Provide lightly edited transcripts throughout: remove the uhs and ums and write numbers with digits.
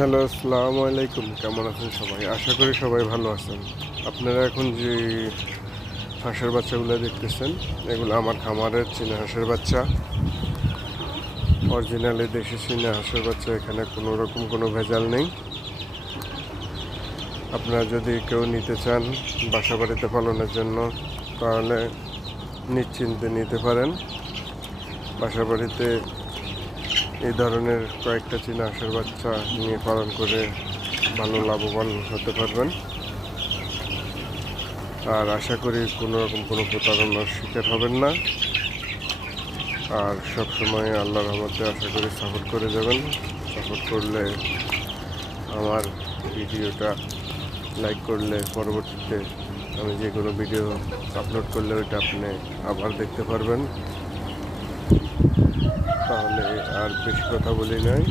Hello, আসসালামু আলাইকুম। কেমন আছেন সবাই? আশা করি সবাই ভালো আছেন। আপনারা এখন যে হাঁসের বাচ্চাগুলো দেখতেছেন, এগুলো আমার খামারের চীনা হাঁসের বাচ্চা। অরিজিনালি দেশি চীনা হাঁসের বাচ্চা। এখানে কোনো রকম কোনো ভেজাল নেই। আপনারা যদি কেউ নিতে চান বাসা বাড়িতে পালনের জন্য, তাহলে নিশ্চিন্তে নিতে পারেন। বাসা বাড়িতে এই ধরনের কয়েকটা চীনা হাঁসের বাচ্চা নিয়ে পালন করে ভালো লাভবান হতে পারবেন। আর আশা করি কোনো রকম কোনো প্রতারণার শিকার হবেন না। আর সব সময় আল্লাহর রহমতে আশা করি সাপোর্ট করে যাবেন। সাপোর্ট করলে আমার ভিডিওটা লাইক করলে পরবর্তীতে আমি যে কোনো ভিডিও আপলোড করলে ওইটা আপনি আবার দেখতে পারবেন। তাহলে আর বেশি কথা বলি নাই,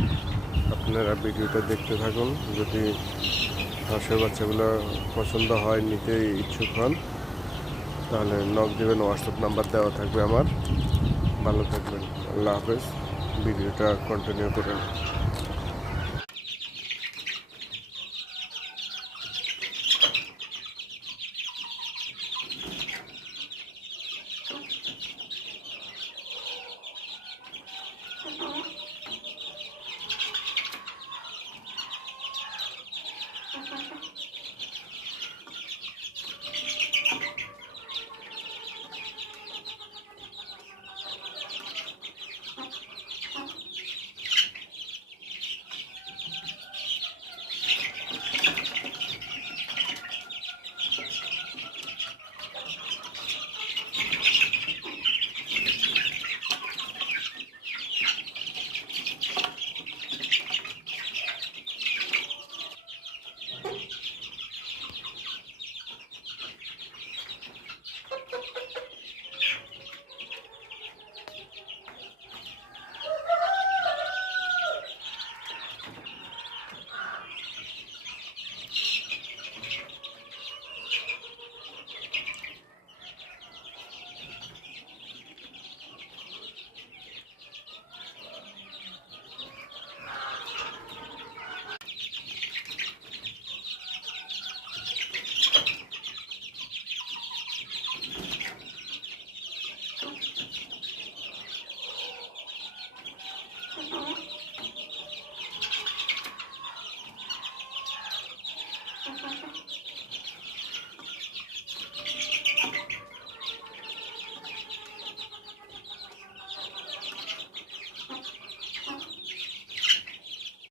আপনারা ভিডিওটা দেখতে থাকুন। যদি হাঁসের বাচ্চাগুলো পছন্দ হয়, নিতে ইচ্ছুক হন, তাহলে নক দেবেন। হোয়াটসঅ্যাপ নাম্বার দেওয়া থাকবে আমার। ভালো থাকবেন। আল্লাহ হাফেজ। ভিডিওটা কন্টিনিউ করেন।